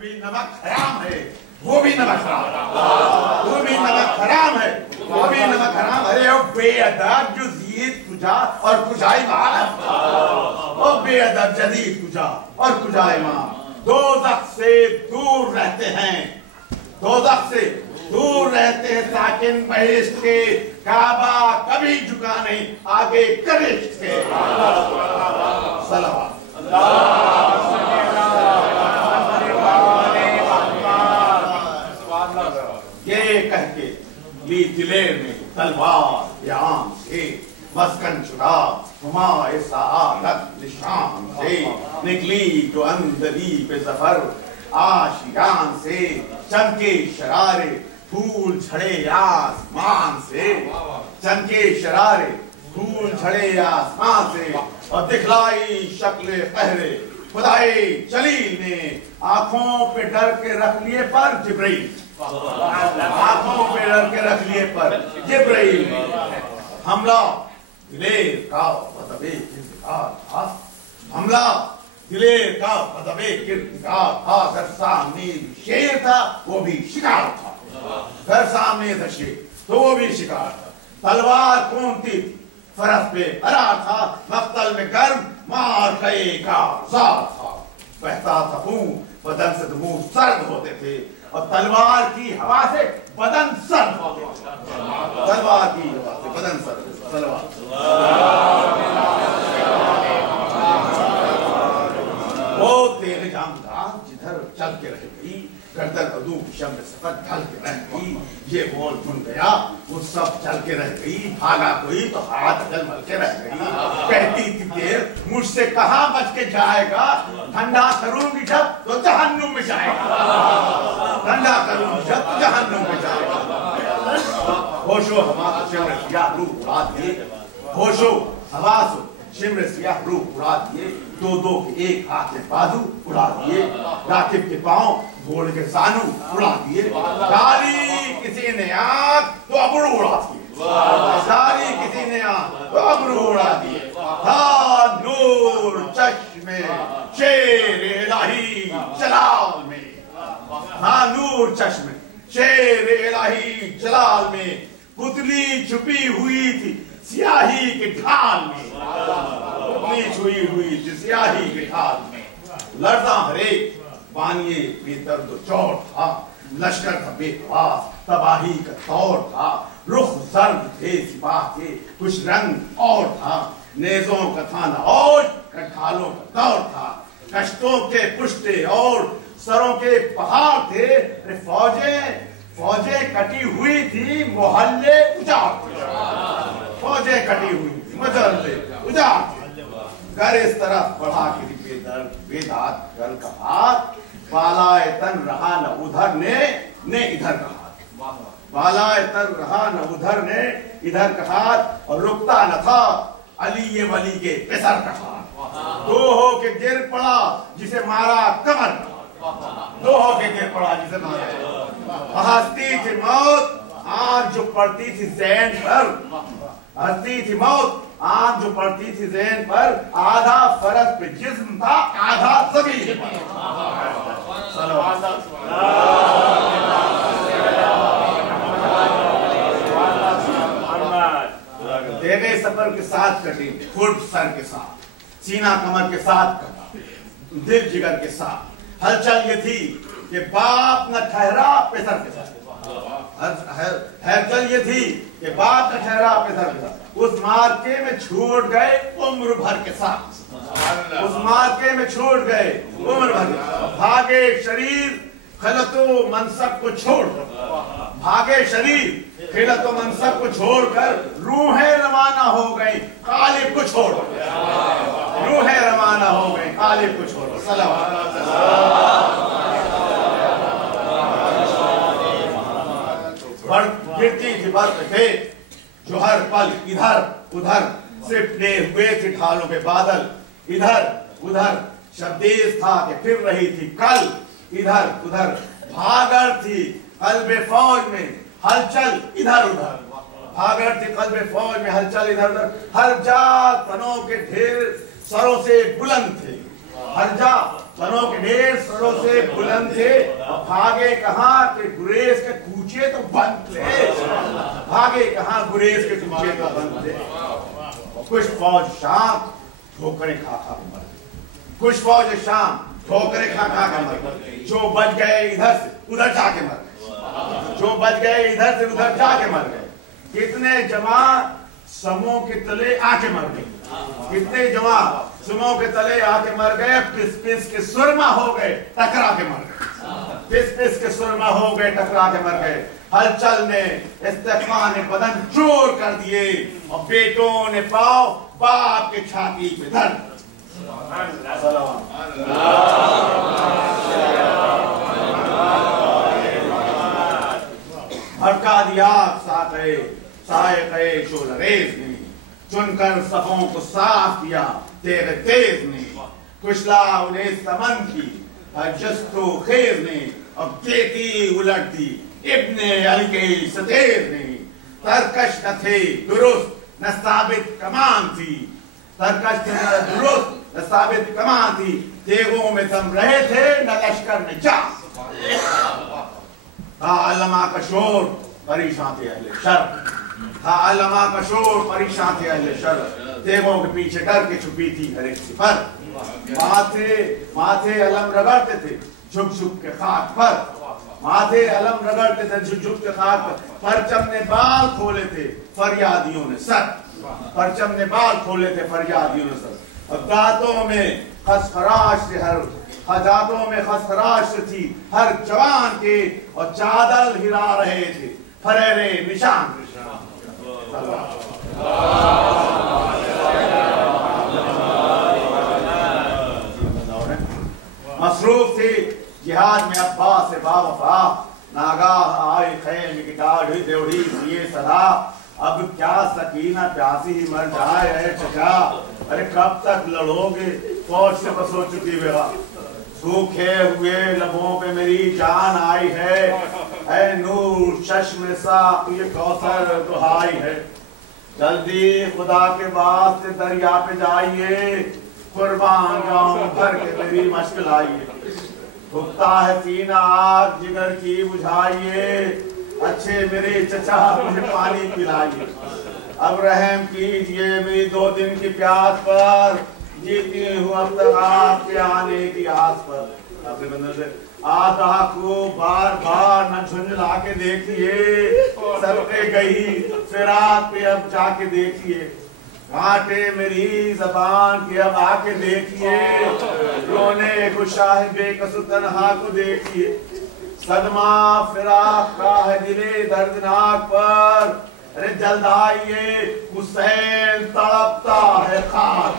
भी नमक हराम है, वो भी नमक हराम, वो भी नमक हराम है, वो भी नमक हराम। अरे ओ बेअदब जो जीत तुझा और कुजाई मार, ओ बेअदब जदीद तुझा और कुजाई मार। दोज़ख से दूर रहते हैं, दोज़ख से दूर रहते हैं साकिन बहिश्त के, काबा कभी झुका नहीं आगे करिश्त के। सलावत ये कह के ली दिलेर में तलवार याम से, मस्कन चुरा हुमाए सआदत निशान से, निकली जो अंदरी पे जफर आशियान से, चमके शरारे फूल झड़े आसमान से, चमके शरारे फूल झड़े आसमान से, और दिखलाई शक्ल पहरे खुदाए जलील ने, आंखों पे डर के रख लिए पर जिब्रील, आंखों पे डर के रख लिए पर जिब्रील ने। हमला दिलेर का बदबे किरदार था, हमला दिलेर का बदबे किरदार था। घर सामने शेर था वो भी शिकार था, घर सामने था शेर तो वो भी शिकार था। तलवार कौनती फरस पे हरा था, मख्तल में गर्म मार कई का ज़ार था। बहता था खून बदन से मुंह सर्द होते थे, और तलवार की हवा से बदन सर्द होते थे, तलवार की हवा से बदन सर्द। तलवार वो तेरे जामदार जिधर चल के रह गई, गर्दन अदू शब्द सफद ढल के रह गई, ये बोल सुन गया वो सब चल के रह गई, भागा कोई तो हाथ अगल मल के रह गई। कहती थी देर मुझसे कहाँ बच के जाएगा, ठंडा करूंगी जब तो जहन्नुम में जाएगा, ठंडा करूंगी जब तो जहन्नुम में जाएगा। होशो हवा शिमर सियाह रूह उड़ा दिए, होशो हवा शिमर सियाह रूह उड़ा दिए, दो दो के एक हाथ में बाजू उड़ा दिए, राकिब के पांव घोड़े के सानू उड़ा दिए। डाली किसी ने आंख तो अबरू उड़ा दिए, डाली किसी ने आंख तो अबरू उड़ा दिए। था नूर चश्मे शेर इलाही जलाल में, था नूर चश्मे शेर इलाही जलाल में, पुतली छुपी हुई थी सियाही के ढाल में, पुतली छुई हुई थी सियाही के ढाल में। लड़ता हरे बानिए बेदर्द चोट था, लश्कर था बेखवास तबाही का तौर था, रुख सर्द थे सिपाह के कुछ रंग और था, नेजों का था न और कठालों का दौर था, कश्तों के पुष्टे और सरों के पहाड़ थे। फौजें कटी हुई थी मोहल्ले उजाड़ थे, फौजें कटी हुई थी मोहल्ले उजाड़ थे। घर इस तरफ बढ़ा के बेदात घर का हाथ, बालाए तन रहा न उधर ने इधर का हाथ, बालाए तन रहा न उधर ने इधर का हाथ, और रुकता न था अली ये वली के पेसर का हाथ। दो हो के गिर पड़ा जिसे मारा कमर, दो हो के गिर पड़ा जिसे मारा। हंसती थी मौत आंख जो पड़ती थी ज़ैन पर, हंसती थी मौत आंख जो पड़ती थी ज़ैन पर, आधा फरस पे जिस्म था आधा ज़मीन पर। देगे सफर के साथ कटी, खुद सर के साथ, सीना कमर के साथ कटा, दिल जिगर के साथ। हलचल ये थी कि बाप न ठहरा पेसर के साथ, हलचल ये थी कि बाप न ठहरा पेसर के साथ। उस मार्के में छूट गए उम्र भर के साथ, उस मार्के में छूट गए उम्र भर के, भागे शरीर खिलतो मनसब को छोड़कर, भागे शरीर खिलतो मनसब को छोड़कर, रूहें रवाना हो गई कालिब को छोड़कर, रूहें रवाना हो गई कालिब को छोड़कर। सलावत गिरती थी बर्फ थे जो हर पल इधर उधर सिपटे हुए थे ढालों के बादल, इधर उधर शब्देश था कि फिर रही थी कल इधर उधर, भागर थी कल्बे फौज में हलचल इधर उधर, भागर थी कल्बे फौज में हलचल इधर उधर। हर जा तनों के ढेर सरों से बुलंद थे, हर जा तनों के ढेर सरों से बुलंद थे और भागे कहाँ कि गुरेज के कूचे तो बंद थे। भागे कहाँ गुरेज के कूचे तो बंद थे। कुछ फौज शाम ठोकरें खा खा के मर गई। कुछ फौज शाम ठोकरें खा खा के मर गई। जो बच गए इधर से उधर जाके मर गए। जो बच गए इधर से उधर जाके मर गए। कितने जवान समों के तले आके मर गए। कितने जवान समों के तले आके मर गए। पिस पिस के सुरमा हो गए, टकरा के मर गए। पिस पिस के सुरमा हो गए, टकरा के मर गए। हलचल ने इस्तेफा ने बदन चोर कर दिए और बेटों ने पाव बाप के छाती पे धर। भड़का दिया साए शोलरेज ने, चुनकर सफों को साफ किया तेरे तेज ने। कुशला उन्हें समन की जस्तो खेज ने, अब केती उलट दी इब्ने अलगे सतेज ने। तरकश न थे दुरुस्त न साबित कमान थी। तरकश न दुरुस्त न साबित कमान थी। तेगों में थम रहे थे न लश्कर में जा। अल्लामा का शोर परेशान थे अहले शर। अल्लामा का शोर परेशान थे अहले शर। तेगों के पीछे डर के छुपी थी हर एक सिफर। माथे अलम रगड़ते थे झुक झुक के खाक पर। माथे अलम रगड़ते थे झुक झुक के खाक पर। परचम ने बाल खोले थे फरियादियों ने सर। परचम ने बाल खोले थे फरियादियों ने सर। और दांतों में खसखराश से दांतों में खसखराश थी हर जवान के। और चादर हिला रहे थे फरेरे निशान। मसरूफ थे जिहाद में अब्बास से बावफा। नागाह आई खैल की दाढ़ी देवड़ी ये सदा। अब क्या सकीना प्यासी ही मर जाए है चचा। अरे कब तक लड़ोगे फौज से बस हो चुकी बेवा। सूखे हुए लबों पे मेरी जान आई है। ऐ नूर चश्म सा ये कौसर दुहाई है। जल्दी खुदा के वास्ते दरिया पे जाइए। कुर्बान जाऊं भर के मेरी मश्क लाइए। भुगता है सीना आग जिगर की बुझाइए। अच्छे मेरे चचा मुझे पानी पिलाइए। अब रहम कीजिए मेरी 2 दिन की प्यास पर। जीती हूँ अब तक आपके आने की आस पर। अपने बंदर से आता को बार बार न झुंझला के देखिए। सब पे गई फिराक पे अब जाके देखिए। कांटे मेरी जबान के अब आके देखिए। रोने को शाहिबे कसु तन्हा को देखिए। सदमा फिराक का है दिले दर्दनाक पर। अरे जल्द आइए हुसैन तड़पता है खाक